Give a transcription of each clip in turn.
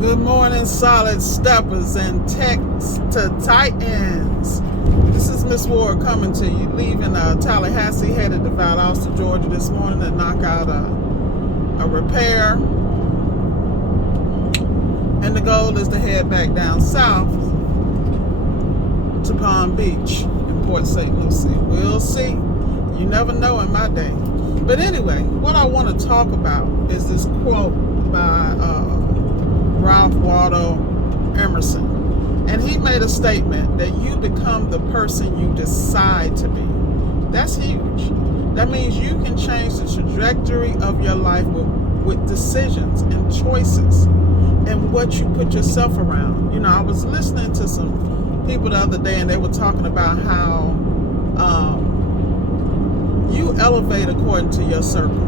Good morning, solid steppers and techs to titans. This is Miss Ward coming to you, leaving Tallahassee, headed to Valdosta, Georgia this morning to knock out a repair. And the goal is to head back down south to Palm Beach in Port St. Lucie. We'll see. You never know in my day. But anyway, what I want to talk about is this quote by Ralph Waldo Emerson. And he made a statement that you become the person you decide to be. That's huge. That means you can change the trajectory of your life with decisions and choices and what you put yourself around. You know, I was listening to some people the other day and they were talking about how you elevate according to your circle.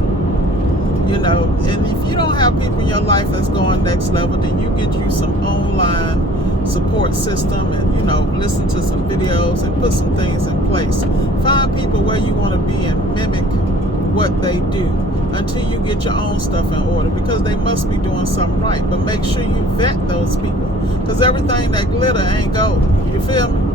You know, and if you don't have people in your life that's going next level, then you get you some online support system and, you know, listen to some videos and put some things in place. Find people where you want to be and mimic what they do until you get your own stuff in order, because they must be doing something right. But make sure you vet those people, because everything that glitter ain't gold. You feel me?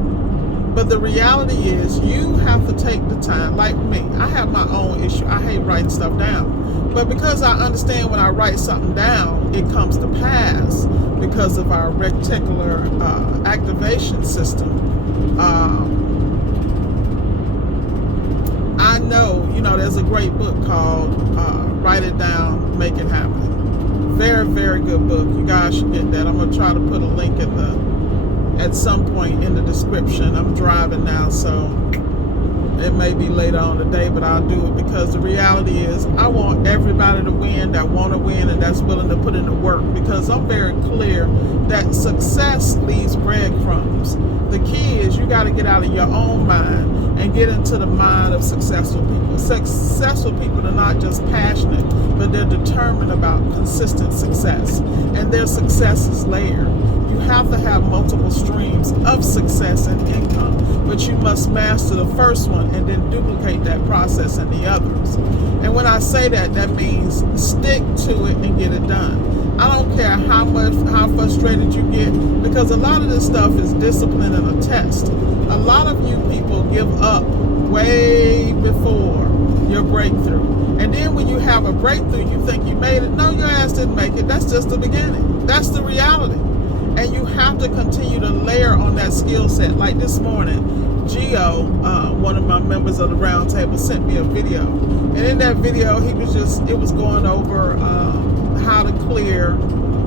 But the reality is you have to take the time. Like me, I have my own issue. I hate writing stuff down. But because I understand when I write something down, it comes to pass because of our reticular activation system. I know, you know, there's a great book called Write It Down, Make It Happen. Very, very good book. You guys should get that. I'm going to try to put a link at some point in the description. I'm driving now, so it may be later on today, but I'll do it because the reality is I want everybody to win that want to win and that's willing to put in the work, because I'm very clear that success leaves breadcrumbs. The key is you got to get out of your own mind and get into the mind of successful people. Successful people are not just passionate, but they're determined about consistent success, and their success is layered. You have to have multiple streams of success and income, but you must master the first one and then duplicate that process in the others. And when I say that, that means stick to it and get it done. I don't care how frustrated you get, because a lot of this stuff is discipline and a test. A lot of you people give up way before your breakthrough. And then when you have a breakthrough, you think you made it. No, your ass didn't make it. That's just the beginning. That's the reality. And you have to continue to layer on that skill set. Like this morning, Gio, one of my members of the round table, sent me a video. And in that video, it was going over how to clear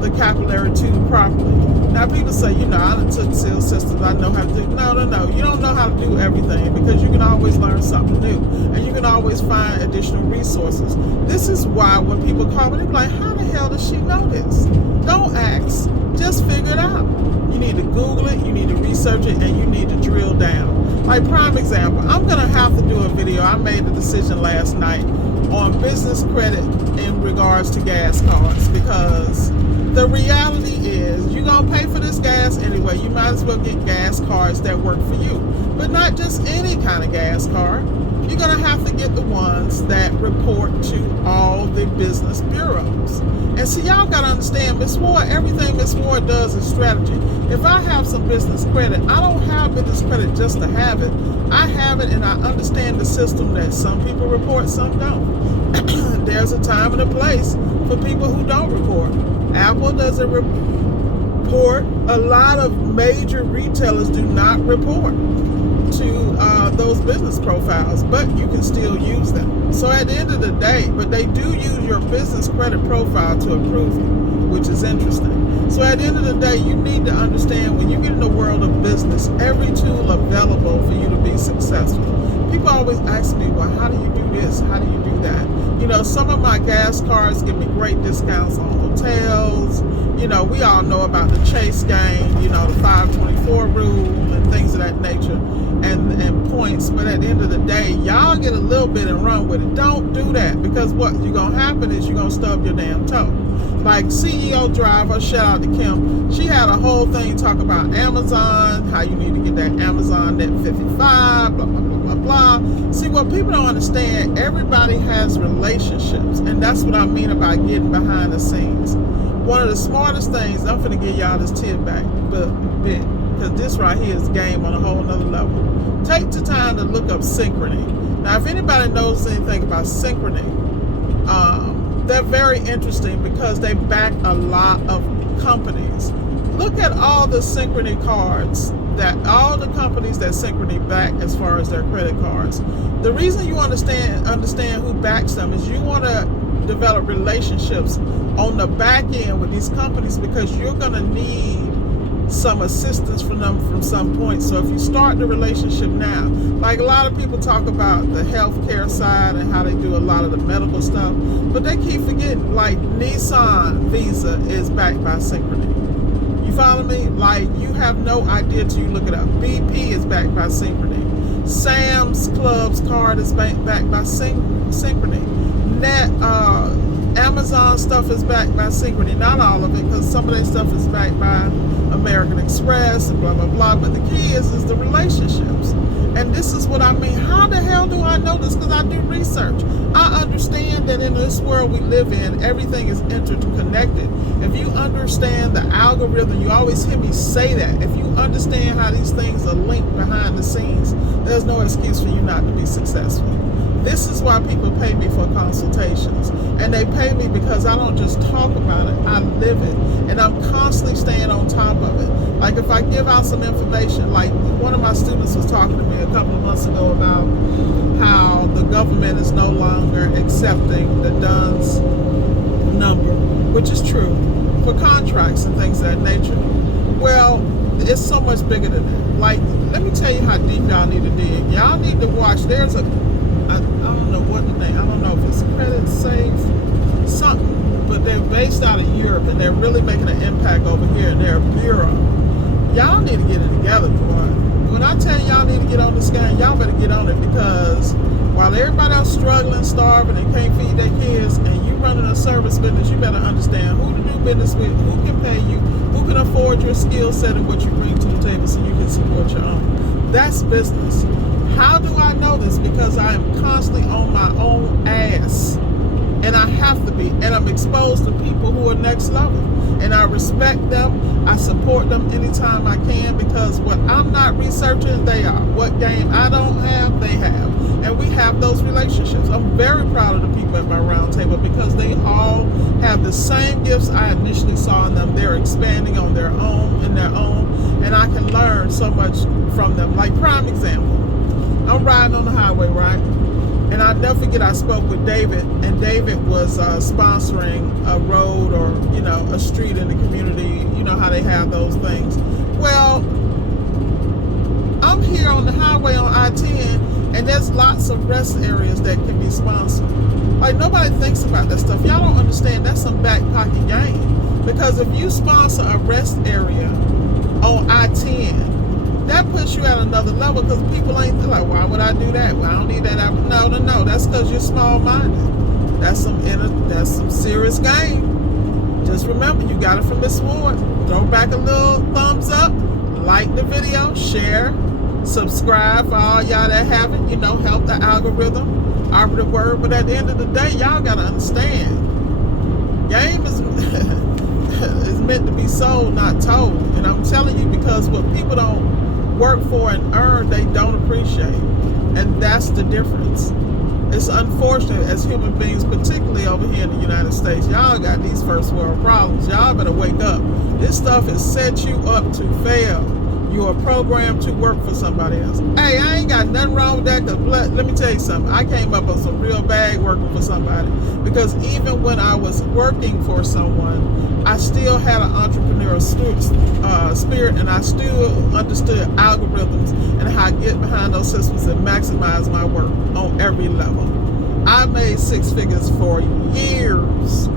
the capillary tube properly. Now people say, you know, I done took seal systems, I know how to do. No. You don't know how to do everything, because you can always learn something new. And you can always find additional resources. This is why when people call me, they're like, how the hell does she know this? Don't ask. Just figure it out. You need to Google it, you need to research it, and you need to drill down. Like prime example, I'm going to have to do a video. I made a decision last night on business credit in regards to gas cards, because the reality is you're going to pay for this gas anyway. You might as well get gas cards that work for you. But not just any kind of gas card. You're going to have to get the ones that report to all the business bureaus. And see, y'all got to understand, Miss Ward, everything Miss Ward does is strategy. If I have some business credit, I don't have business credit just to have it. I have it and I understand the system that some people report, some don't. There's a time and a place for people who don't report. Apple doesn't report. A lot of major retailers do not report to those business profiles, but you can still use them. So at the end of the day, but they do use your business credit profile to approve you, which is interesting. So at the end of the day, you need to understand when you get in the world of business, every tool available for you to be successful. People always ask me, well, how do you do this? How do you do that? You know, some of my gas cards give me great discounts on hotels. You know, we all know about the Chase game, you know, the 524 rule and things of that nature, and points. But at the end of the day, y'all get a little bit and run with it. Don't do that, because what you're going to happen is you're going to stub your damn toe. Like CEO Driver, shout out to Kim, she had a whole thing talk about Amazon, how you need to get that Amazon Net 55, blah, blah, blah, blah, blah. See, what people don't understand, everybody has relationships, and that's what I mean about getting behind the scenes. One of the smartest things, I'm finna give y'all this tip back bit, because this right here is game on a whole nother level. Take the time to look up Synchrony. Now, if anybody knows anything about Synchrony, they're very interesting because they back a lot of companies. Look at all the Synchrony cards, all the companies that Synchrony back as far as their credit cards. The reason you understand who backs them is you want to develop relationships on the back end with these companies, because you're going to need some assistance from them from some point. So if you start the relationship now, like a lot of people talk about the healthcare side and how they do a lot of the medical stuff, but they keep forgetting, like Nissan Visa is backed by Synchrony. You follow me? Like, you have no idea till you look it up. BP is backed by Synchrony. Sam's Club's card is backed by Synchrony. Amazon stuff is backed by Synchrony. Not all of it, because some of that stuff is backed by American Express and blah, blah, blah. But the key is the relationships. And this is what I mean. How the hell do I know this? Because I do research. I understand that in this world we live in, everything is interconnected. If you understand the algorithm, you always hear me say that. If you understand how these things are linked behind the scenes, there's no excuse for you not to be successful. This is why people pay me for consultations. And they pay me because I don't just talk about it, I live it. And I'm constantly staying on top of it. Like if I give out some information, like one of my students was talking to me a couple of months ago about how the government is no longer accepting the DUNS number, which is true, for contracts and things of that nature. Well, it's so much bigger than that. Like, let me tell you how deep y'all need to dig. Y'all need to watch, there's a, I don't know what the name, I don't know if it's Credit Safe, something, but they're based out of Europe and they're really making an impact over here in their bureau. Y'all need to get it together, boy. When I tell y'all need to get on this game, y'all better get on it, because while everybody else struggling, starving, and can't feed their kids, and you running a service business, you better understand who to do business with, who can pay you, who can afford your skill set and what you bring to the table so you can support your own. That's business. How do I know this? Because I am constantly on my own ass. And I have to be. And I'm exposed to people who are next level. And I respect them. I support them anytime I can, because what I'm not researching, they are. What game I don't have, they have. And we have those relationships. I'm very proud of the people at my round table, because they all have the same gifts I initially saw in them. They're expanding on their own, and I can learn so much from them. Like, prime example, I'm riding on the highway, right? And I'll never forget, I spoke with David, and David was sponsoring a road or, a street in the community. You know how they have those things. Well, I'm here on the highway on I-10, and there's lots of rest areas that can be sponsored. Like, nobody thinks about that stuff. Y'all don't understand, that's some back pocket game. Because if you sponsor a rest area on I-10, that puts you at another level, because people ain't like, why would I do that? Well, I don't need that. No. That's because you're small-minded. That's some serious game. Just remember, you got it from Miss Ward. Throw back a little thumbs up, like the video, share, subscribe for all y'all that haven't. Help the algorithm. Operative word. But at the end of the day, y'all gotta understand, game is is meant to be sold, not told. And I'm telling you, because what people don't work for and earn, they don't appreciate. And that's the difference. It's unfortunate as human beings, particularly over here in the United States, y'all got these first world problems. Y'all better wake up. This stuff has set you up to fail. You are programmed to work for somebody else. Hey, I ain't got nothing wrong with that, because let me tell you something. I came up on some real bag working for somebody, because even when I was working for someone, I still had an entrepreneurial spirit, and I still understood algorithms and how I get behind those systems and maximize my work on every level. I made six figures for years,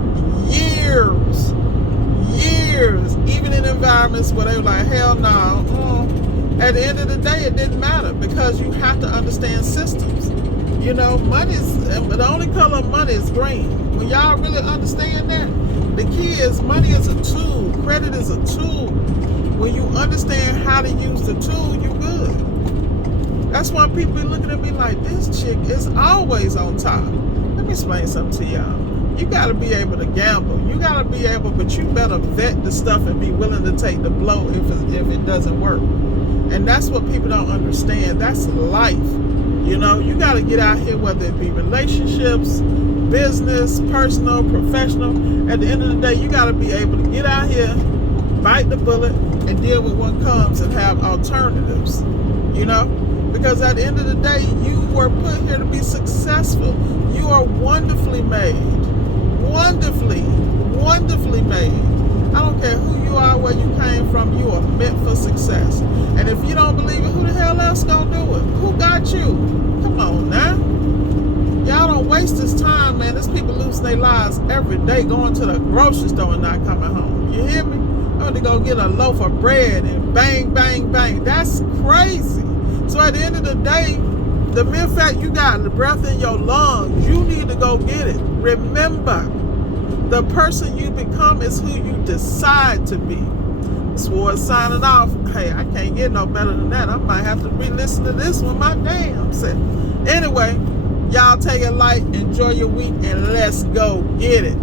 even in environments where they were like, hell no. At the end of the day, it didn't matter, because you have to understand systems. The only color of money is green. When y'all really understand that, the key is money is a tool. Credit is a tool. When you understand how to use the tool, you're good. That's why people be looking at me like, this chick is always on top. Let me explain something to y'all. you got to be able to gamble. You got to be able, but you better vet the stuff and be willing to take the blow if it doesn't work. And that's what people don't understand. That's life. You know, you got to get out here, whether it be relationships, business, personal, professional. At the end of the day, you got to be able to get out here, bite the bullet, and deal with what comes and have alternatives. You know, because at the end of the day, you were put here to be successful. You are wonderfully made. Wonderfully, wonderfully made. I don't care who you are, where you came from, you are meant for success. And if you don't believe it, who the hell else gonna do it? Who got you? Come on now. Y'all don't waste this time, man. There's people losing their lives every day going to the grocery store and not coming home. You hear me? I want to go get a loaf of bread and bang, bang, bang. That's crazy. So at the end of the day, the mere fact you got the breath in your lungs, you need to go get it. Remember, the person you become is who you decide to be. Swords signing off. Hey, I can't get no better than that. I might have to re-listen to this one my damn self. Anyway, y'all take it light, enjoy your week, and let's go get it.